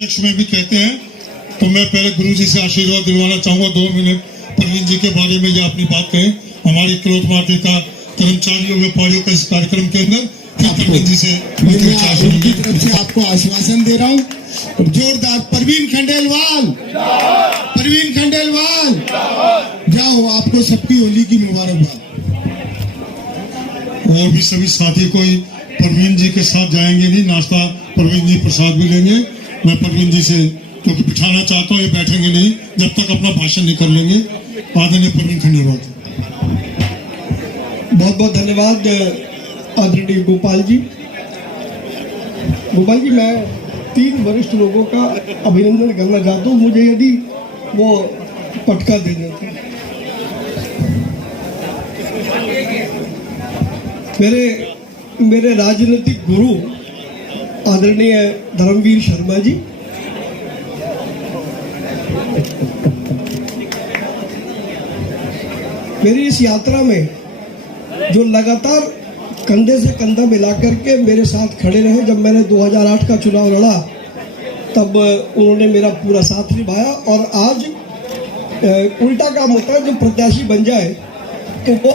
अध्यक्ष में भी कहते हैं, तो मैं पहले गुरु जी से आशीर्वाद दिलवाना चाहूंगा 2 मिनट प्रवीण जी के बारे में जो अपनी बात कहें हमारी क्लोथ मार्केट का कर्मचारियों व्यापारियों का इस कार्यक्रम के अंदर। प्रवीण जी से उनकी तरफ से आपको आश्वासन दे रहा हूँ, जोरदार प्रवीण खंडेलवाल, प्रवीण खंडेलवाल जाओ, आपको सबकी होली की मुबारकबाद। और भी सभी साथी कोई प्रवीण जी के साथ जाएंगे नहीं, नाश्ता प्रवीण जी प्रसाद भी लेंगे। मैं प्रवीण जी से क्योंकि बिठाना चाहता हूँ, ये बैठेंगे नहीं जब तक अपना भाषण नहीं कर लेंगे। आदरणीय प्रवीण खंडेलवाल, बहुत बहुत धन्यवाद आदरणीय गोपाल जी। गोपाल जी, मैं 3 वरिष्ठ लोगों का अभिनंदन करना चाहता हूँ, मुझे यदि वो पटका दे देते। मेरे राजनीतिक गुरु आदरणीय धर्मवीर शर्मा जी, मेरी इस यात्रा में जो लगातार कंधे से कंधा मिलाकर के मेरे साथ खड़े रहे। जब मैंने 2008 का चुनाव लड़ा तब उन्होंने मेरा पूरा साथ निभाया, और आज उल्टा काम होता है, जो प्रत्याशी बन जाए तो वो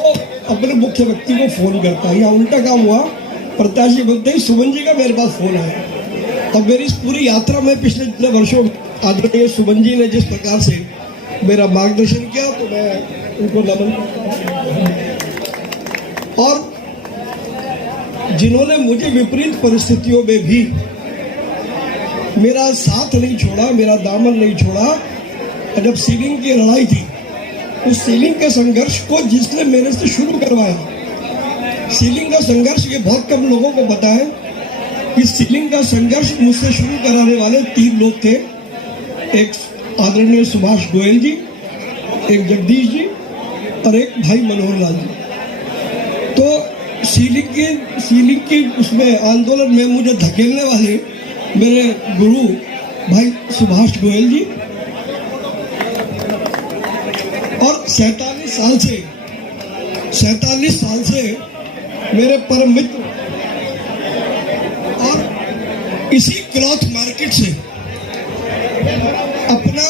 अपने मुख्य व्यक्ति को फोन करता है। यहाँ उल्टा काम हुआ, प्रत्याशी बनते ही सुमन जी का मेरे पास फोन आया। तब मेरी इस पूरी यात्रा में पिछले जितने वर्षों आदरणीय सुमन जी ने जिस प्रकार से मेरा मार्गदर्शन किया, तो मैं उनको नमन करता हूं। और जिन्होंने मुझे विपरीत परिस्थितियों में भी मेरा साथ नहीं छोड़ा, मेरा दामन नहीं छोड़ा। जब सीलिंग की लड़ाई थी, उस सीलिंग के संघर्ष को जिसने मेरे से शुरू करवाया, सीलिंग का संघर्ष ये बहुत कम लोगों को पता है कि सीलिंग का संघर्ष मुझसे शुरू कराने वाले 3 लोग थे। एक आदरणीय सुभाष गोयल जी, एक जगदीश जी और एक भाई मनोहर लाल जी। तो सीलिंग की उसमें आंदोलन में मुझे धकेलने वाले मेरे गुरु भाई सुभाष गोयल जी, और 47 साल से मेरे परम मित्र, और इसी क्लॉथ मार्केट से अपना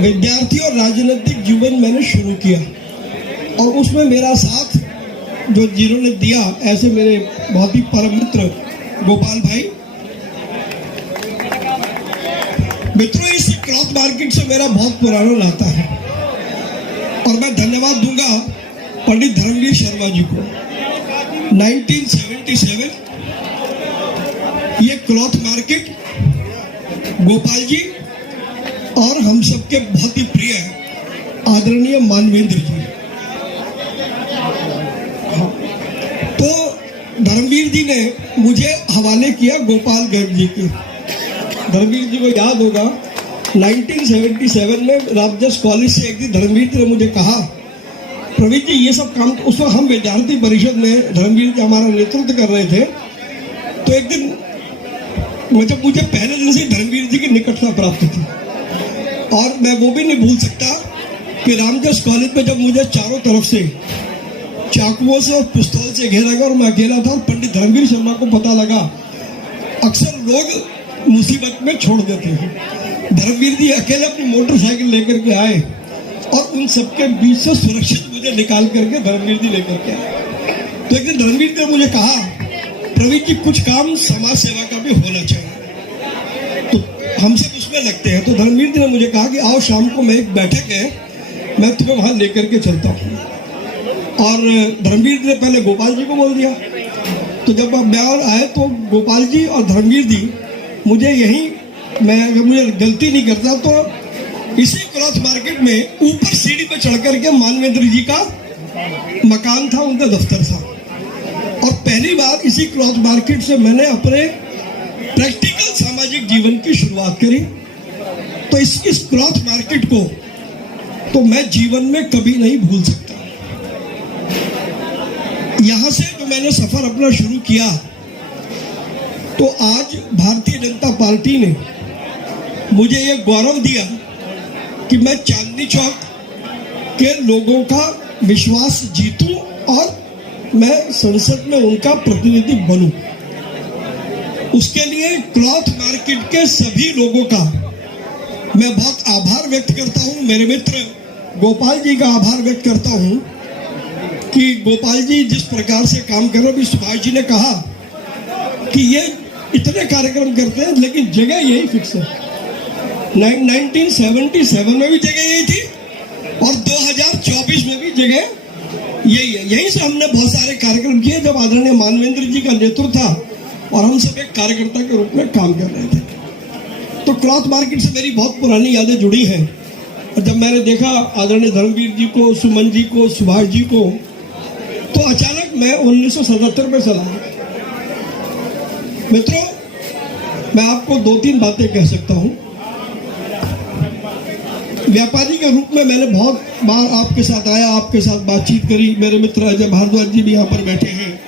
विद्यार्थी और राजनीतिक जीवन मैंने शुरू किया। और उसमें मेरा साथ जो जिन्होंने दिया, ऐसे मेरे बहुत ही परम मित्र गोपाल भाई। मित्रों, इस क्लॉथ मार्केट से मेरा बहुत पुराना नाता है, और मैं धन्यवाद दूंगा पंडित धर्मवीर शर्मा जी को। 1977 ये क्लॉथ मार्केट गोपाल जी और हम सबके बहुत ही प्रिय आदरणीय मानवेंद्र जी, तो धर्मवीर जी ने मुझे हवाले किया गोपाल गर्ग जी के। धर्मवीर जी को याद होगा, 1977 में रामजस कॉलेज से एक दिन धर्मवीर जी ने मुझे कहा, प्रवीण जी ये सब काम, उस वक्त हम विद्यार्थी परिषद में धर्मवीर जी हमारा नेतृत्व कर रहे थे। तो एक दिन मतलब मुझे पहले दिन से धर्मवीर जी की निकटता प्राप्त थी, और मैं वो भी नहीं भूल सकता कि रामजस कॉलेज में जब मुझे चारों तरफ से चाकुओं से और पिस्तौल से घेरा गया और मैं अकेला था, और पंडित धर्मवीर शर्मा को पता लगा। अक्सर लोग मुसीबत में छोड़ देते हैं, धर्मवीर जी अकेले अपनी मोटरसाइकिल लेकर के आए और उन सबके बीच से सुरक्षित मुझे निकाल करके धर्मवीर जी लेकर के आए। तो एक दिन धर्मवीर जी ने मुझे कहा, प्रवीण जी कुछ काम समाज सेवा का भी होना चाहिए, तो हम सब उसमें लगते हैं। तो धर्मवीर जी ने मुझे कहा कि आओ शाम को मैं एक बैठक है, मैं तुम्हें वहां लेकर के चलता हूँ। और धर्मवीर जी ने पहले गोपाल जी को बोल दिया। तो जब आप ब्याह आए तो गोपाल जी और धर्मवीर जी मुझे यहीं, मैं अगर मुझे गलती नहीं करता तो इसी क्लॉथ मार्केट में ऊपर सीढ़ी पे चढ़ करके मानवेंद्र जी का मकान था, उनका दफ्तर था। और पहली बार इसी क्लॉथ मार्केट से मैंने अपने प्रैक्टिकल सामाजिक जीवन की शुरुआत करी। तो इस क्लॉथ मार्केट को तो मैं जीवन में कभी नहीं भूल सकता। यहां से जो मैंने सफर अपना शुरू किया, तो आज भारतीय जनता पार्टी ने मुझे ये गौरव दिया कि मैं चांदनी चौक के लोगों का विश्वास जीतूं और मैं संसद में उनका प्रतिनिधि बनूं। उसके लिए क्लॉथ मार्केट के सभी लोगों का मैं बहुत आभार व्यक्त करता हूं। मेरे मित्र गोपाल जी का आभार व्यक्त करता हूं कि गोपाल जी जिस प्रकार से काम कर रहे हैं। अभी सुभाष जी ने कहा कि ये इतने कार्यक्रम करते हैं लेकिन जगह यही फिक्स है। 1977 में भी जगह यही थी और 2024 में भी जगह यही है। यहीं से हमने बहुत सारे कार्यक्रम किए जब आदरणीय मानवेंद्र जी का नेतृत्व था और हम सब एक कार्यकर्ता के रूप में काम कर रहे थे। तो क्लॉथ मार्केट से मेरी बहुत पुरानी यादें जुड़ी हैं। और जब मैंने देखा आदरणीय धर्मवीर जी को, सुमन जी को, सुभाष जी को, तो अचानक मैं 1977 में चला। मित्रों, मैं आपको 2-3 बातें कह सकता हूं। व्यापारी के रूप में मैंने बहुत बार आपके साथ आया, आपके साथ बातचीत करी। मेरे मित्र अजय भारद्वाज जी भी यहाँ पर बैठे हैं,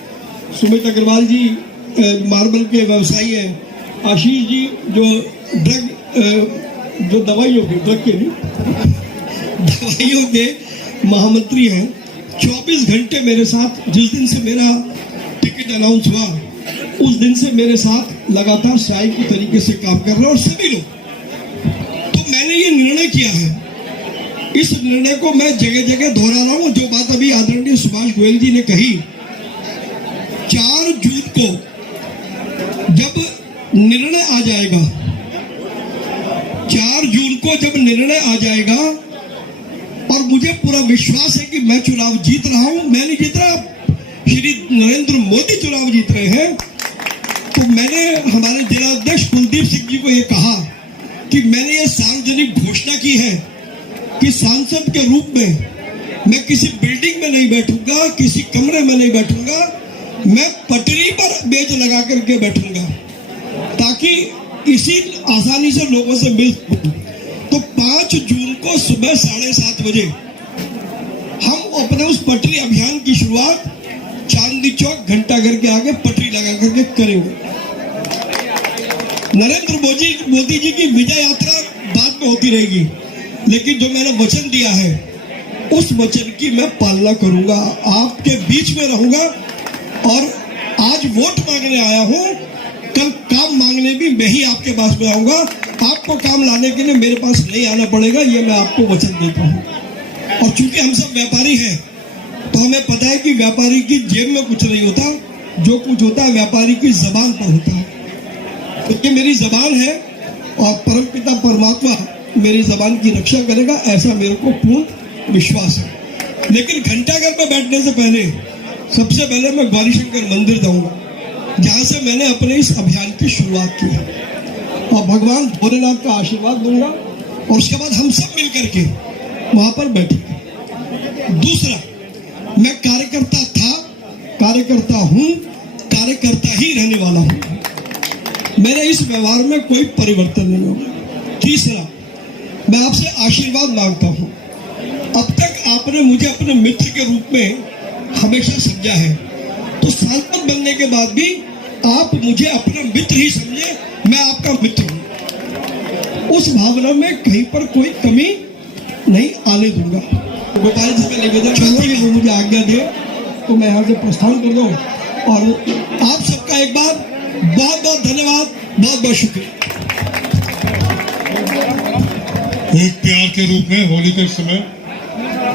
सुमित अग्रवाल जी मार्बल के व्यवसायी हैं, आशीष जी जो जो दवाइयों के महामंत्री हैं। 24 घंटे मेरे साथ, जिस दिन से मेरा टिकट अनाउंस हुआ उस दिन से मेरे साथ लगातार सहायक की तरीके से काम कर रहे हैं और सभी लोग। तो मैंने ये निर्णय किया है, इस निर्णय को मैं जगह जगह दोहरा रहा हूं। जो बात अभी आदरणीय सुभाष गोयल जी ने कही, 4 जून को जब निर्णय आ जाएगा, 4 जून को जब निर्णय आ जाएगा और मुझे पूरा विश्वास है कि मैं चुनाव जीत रहा हूं, मैं नहीं जीत रहा, श्री नरेंद्र मोदी चुनाव जीत रहे हैं। तो मैंने हमारे जिलाध्यक्ष कुलदीप सिंह जी को यह कहा कि मैंने ये सार्वजनिक घोषणा की है कि सांसद के रूप में मैं किसी बिल्डिंग में नहीं बैठूंगा, किसी कमरे में नहीं बैठूंगा, मैं पटरी पर मेज लगा करके बैठूंगा ताकि इसी आसानी से लोगों से मिल सकूं। तो 5 जून को सुबह 7:30 बजे हम अपने उस पटरी अभियान की शुरुआत चांदनी चौक घंटाघर के आगे पटरी लगा करके करेंगे। नरेंद्र मोदी जी की विजय यात्रा बाद में होती रहेगी, लेकिन जो मैंने वचन दिया है उस वचन की मैं पालना करूंगा, आपके बीच में रहूंगा। और आज वोट मांगने आया हूं, कल काम मांगने भी मैं ही आपके पास में आऊंगा। आपको काम लाने के लिए मेरे पास नहीं आना पड़ेगा, ये मैं आपको वचन देता हूं। और चूंकि हम सब व्यापारी हैं तो हमें पता है कि व्यापारी की जेब में कुछ नहीं होता, जो कुछ होता है व्यापारी की जबान पर होता है। तो ये मेरी जबान है और परमपिता परमात्मा मेरी जबान की रक्षा करेगा, ऐसा मेरे को पूर्ण विश्वास है। लेकिन घंटाघर में बैठने से पहले सबसे पहले मैं गौरीशंकर मंदिर जाऊंगा, जहां से मैंने अपने इस अभियान की शुरुआत की है, और भगवान भोलेनाथ का आशीर्वाद दूंगा और उसके बाद हम सब मिलकर के वहां पर बैठेंगे। दूसरा, मैं कार्यकर्ता था, कार्यकर्ता हूं, कार्यकर्ता ही रहने वाला हूं। मेरे इस व्यवहार में कोई परिवर्तन नहीं होगा। तीसरा, मैं आपसे आशीर्वाद मांगता हूं। अब तक आपने मुझे अपने मित्र के रूप में हमेशा समझा है, तो सांसद बनने के बाद भी आप मुझे अपना मित्र ही समझे, मैं आपका मित्र हूं। उस भावना में कहीं पर कोई कमी नहीं आने दूंगा। गोपाल जी का निवेदन चाहूंगा कि वो मुझे आज्ञा दे तो मैं यहाँ से प्रस्थान कर दूं। और आप सबका एक बार बहुत बहुत धन्यवाद, बहुत बहुत शुक्रिया। एक प्यार के रूप में होली के समय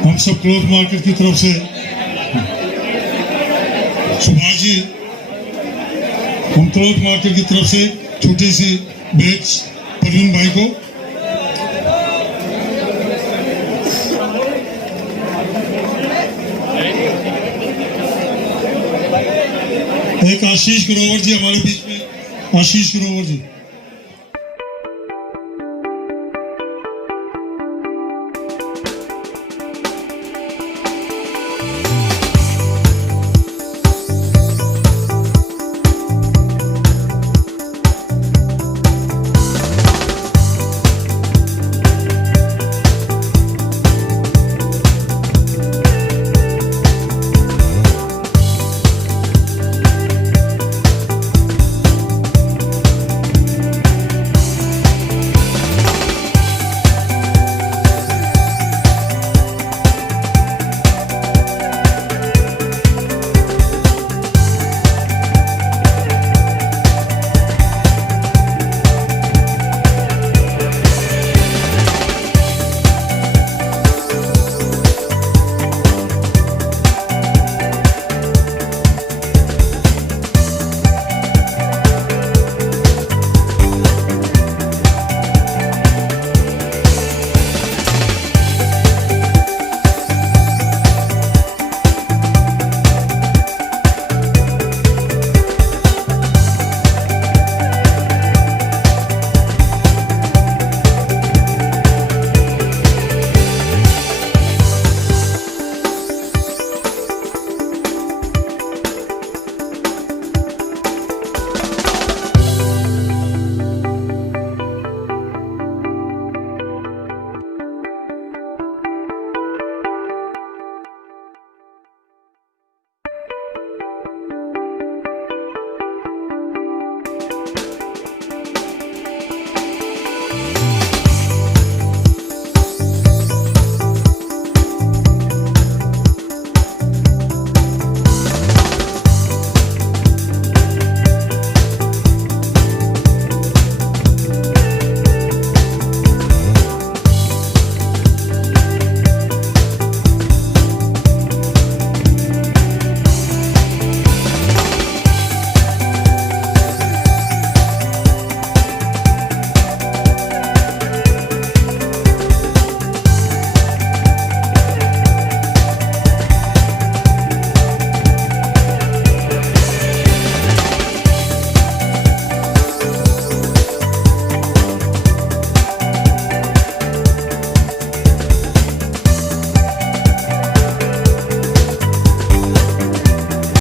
हम सब क्लॉथ मार्केट की तरफ से सुभाष जी, हम क्लॉथ मार्केट की तरफ से छोटी सी भेंट परवीन भाई को। एक आशीष ग्रोवर जी हमारे बीच में, आशीष ग्रोवर जी।